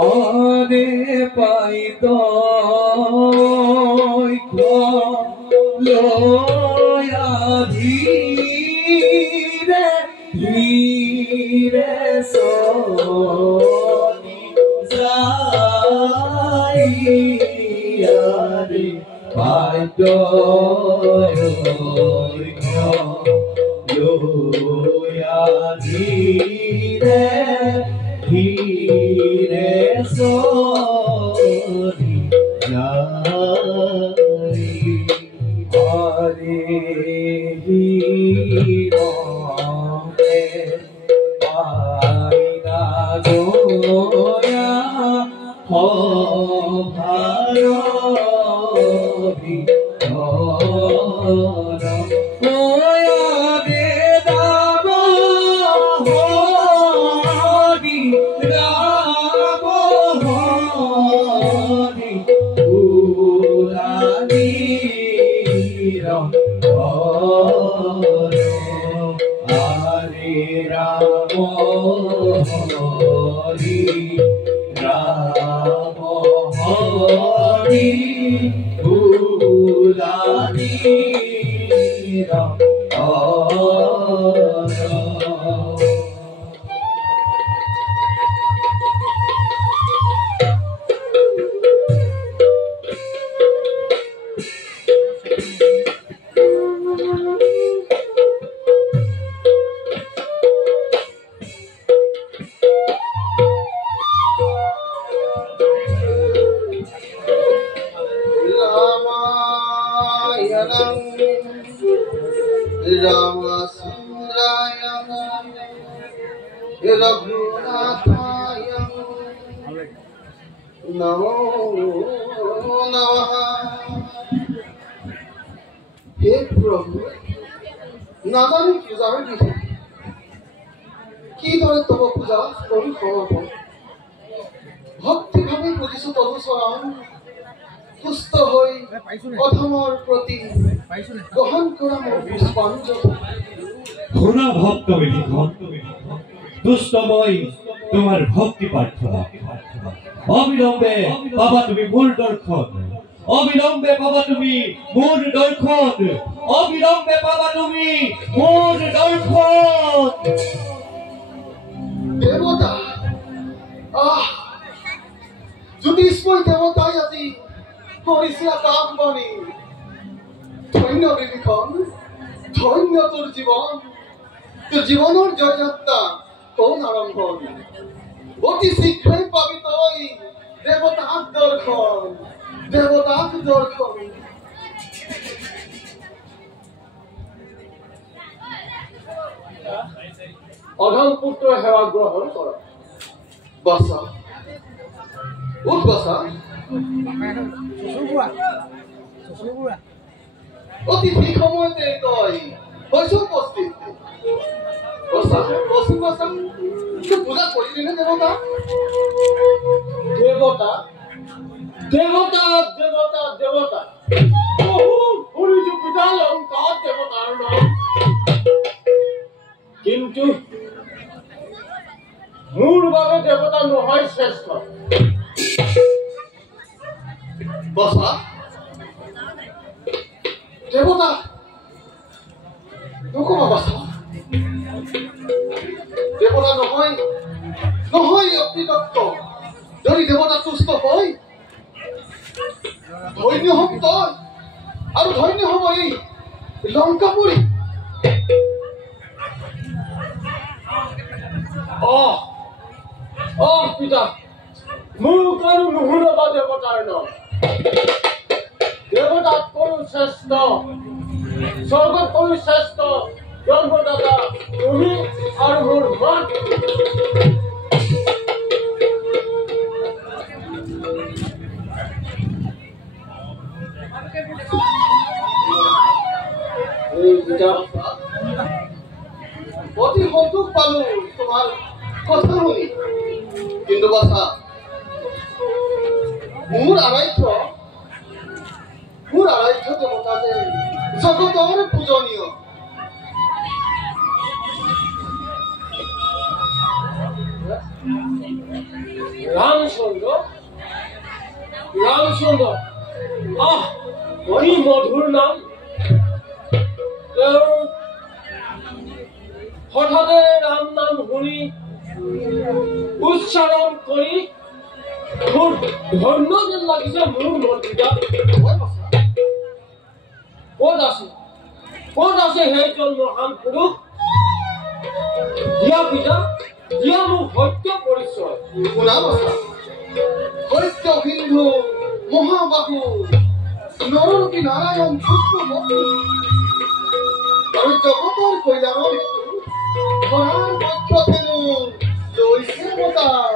আরে পাইত লয়া ধীরে ধীরে সনি যাইয়ারে পাইত লয়া ধীরে ধীরে সনি যাই হরে হিরে পাইনা গোয়া হো ভারবি ভক্তিভাবে বুঝিছো তবু চরণ সুস্থ হই অধমৰ প্ৰতি গ্ৰহণ কৰা মোৰ পুষ্পাঞ্জলি ঘোড়া ভক্ত বিধিখন দুষ্টময় তোমার ভক্তি প্রার্থনা অবিলম্বে বাবা তুমি মূল দর্শন অবিলম্বে বাবা তুমি মূল দর্শন অবিলম্বে বাবা তুমি মূল দর্শন দেবতা জ্যোতিষ্ময় দেৱতাই আজি কৰিছে কাম বনি ধন্য বিভীষণ ধন্য তোৰ জীৱনৰ জয়যাত্ৰা কোন আৰম্ভণ অতি শীঘ্ৰেই পাবি তই দেৱতাক দৰ্শন অধম পুত্ৰ সেৱা গ্ৰহণ কৰ বাছা উঠ বাছা অতি ঠিক সময়তে তই হৈছ উপস্থিত বাছা কচোন বাছা পূজা কৰিলি নে দেৱতা দেৱতা দেৱতা দেৱতা দেৱতা শুনিছো পূজা লংকাত দেৱতাৰ নাম কিন্তু মোৰ বাবে দেৱতা নহয় শ্ৰেষ্ঠ বসা দেৱতা নকবা বসা দেৱতা নহয় নহয় অগ্নিদত্ত যদি দেৱতা তুষ্ট হয় ধন্য হম তই আৰু ধন্য হব এই লংকাপুৰী পিতা মোক আৰু নুশুনবা দেৱতাৰ নাম দেৱতাত কৰো শ্ৰেষ্ঠ স্বৰ্গত কৰো শ্ৰেষ্ঠ জন্মদাতা তুমি আৰু মোৰ মাত অতি সন্তোষ পালো তোমাৰ কথা শুনি কিন্তু বাছা মোৰ আৰাধ্য দেৱতা যে জগতৰ পূজনীয় ৰামচন্দ্ৰ ৰামচন্দ্ৰ আহ কি মধুৰ নাম হঠাৎ ৰাম নাম শুনি উচ্চাৰণ কৰি মোৰ ধন্য যেন লাগিছে মোৰ মনটা ক'ত আছে সেইজন মহান পুৰুষ দিয়া পিতা দিয়া মোৰ সত্য পৰিচয় শুনা বছা সত্য সিন্ধু মহাবাহু নৰৰূপী নাৰায়ণ আৰু জগতৰ কল্যাণৰ হেতু ধৰাৰ পক্ষ হেনো লৈছে অৱতাৰ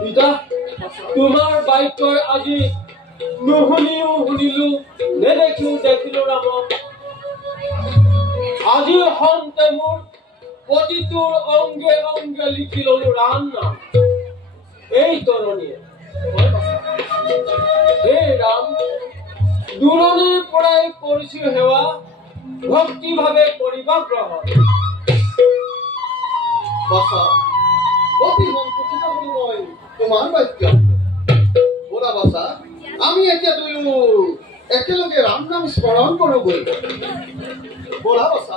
পিতা তোমাৰ বাক্যই আজি নুশুনিও শুনিলো নেদেখিও দেখিলো ৰামক আজি হন্তে মোৰ প্ৰতিটোৰ অংগে অংগে লিখি ললো ৰাম নাম এই তৰণীয়ে হে ৰাম দূৰণিৰ পৰাই কৰিছো সেৱা ভক্তিভাৱে কৰিবা গ্ৰহণ বছা অতি সন্তোষিত হলো মই তোমাৰ বাক্য ব'লা বছা আমি এতিয়া দুয়ো একেলগে ৰাম নাম স্মৰণ কৰোঁ ব'লা বছা